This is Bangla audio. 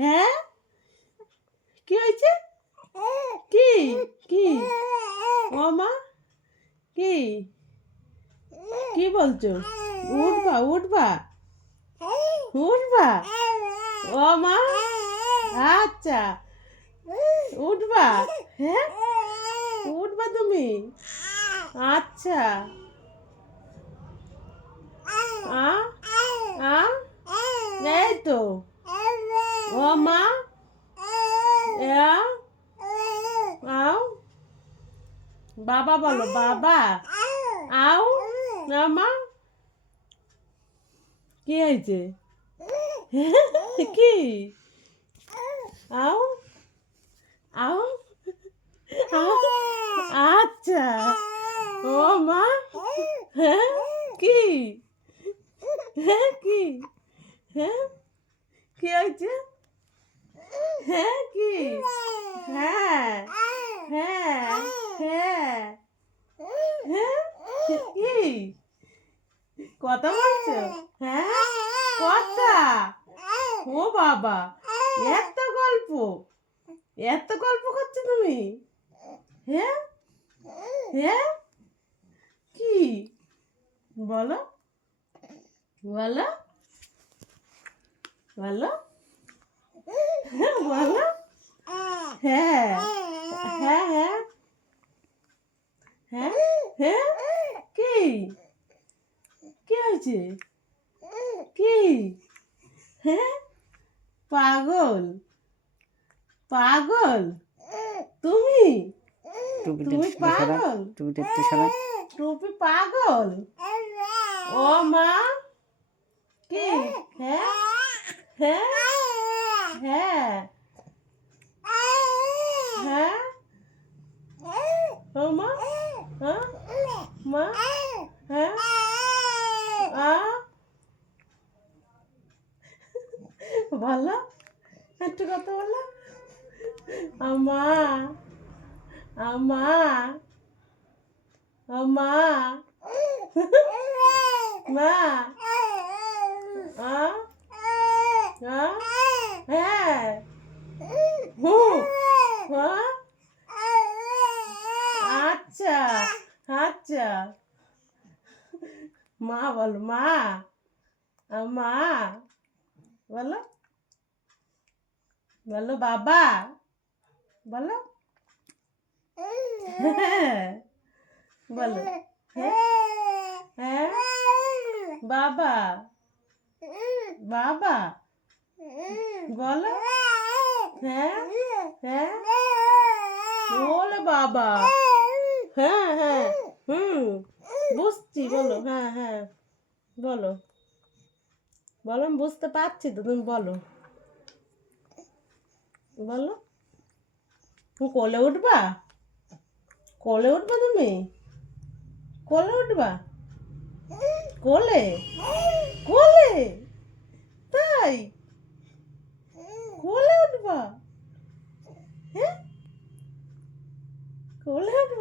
হ্যাঁ কি হয়েছে? কি কি ও মা কি কি বলছো? উঠবা উঠবা উঠবা ও মা আচ্ছা উঠবা হ্যাঁ উঠবা তুমি আচ্ছা আ আ এই তো ও মা এয়া আও বাবা বলো বাবা আও মা কি হয়েছে? কি আও আও আও আচ্ছা ও মা হ্যাঁ কি হ্যাঁ কি হ্যাঁ কি হয়েছে? হ্যাঁ কি হ্যাঁ হ্যাঁ হ্যাঁ হ্যাঁ কি কথা বলছো? হ্যাঁ কথা ও বাবা এত গল্প এত গল্প করছো তুমি হ্যাঁ হ্যাঁ কি বলো বলো বলো বলো হ্যাঁ হ্যাঁ হ্যাঁ হ্যাঁ হ্যাঁ কি কি হয়েছে? কি হ্যাঁ পাগল পাগল তুমি তুমি পাগল টুপি পাগল ও মা কি হ্যাঁ হ্যাঁ হ্যাঁ হ্যাঁ ও মা হ্যাঁ মা হ্যাঁ আ বলো একটু কথা বলো আমা আমা আমা মা আ আ হ্যাঁ হু হ্যাঁ আচ্ছা আচ্ছা মা বলো মা মা বলো বলো বাবা বলো হ্যাঁ বলো হ্যাঁ বাবা বাবা বলো হ্যাঁ হ্যাঁ বলো বাবা হ্যাঁ হ্যাঁ বুঝছি বলো হ্যাঁ হ্যাঁ বলো বলো আমি বুঝতে পারছি তো তুমি বলো বলো তুমি কোলে উঠবা কোলে উঠবা তুমি কোলে উঠবা কোলে কোলে তাই কোলে উঠবা হ্যাঁ কোলে উঠবা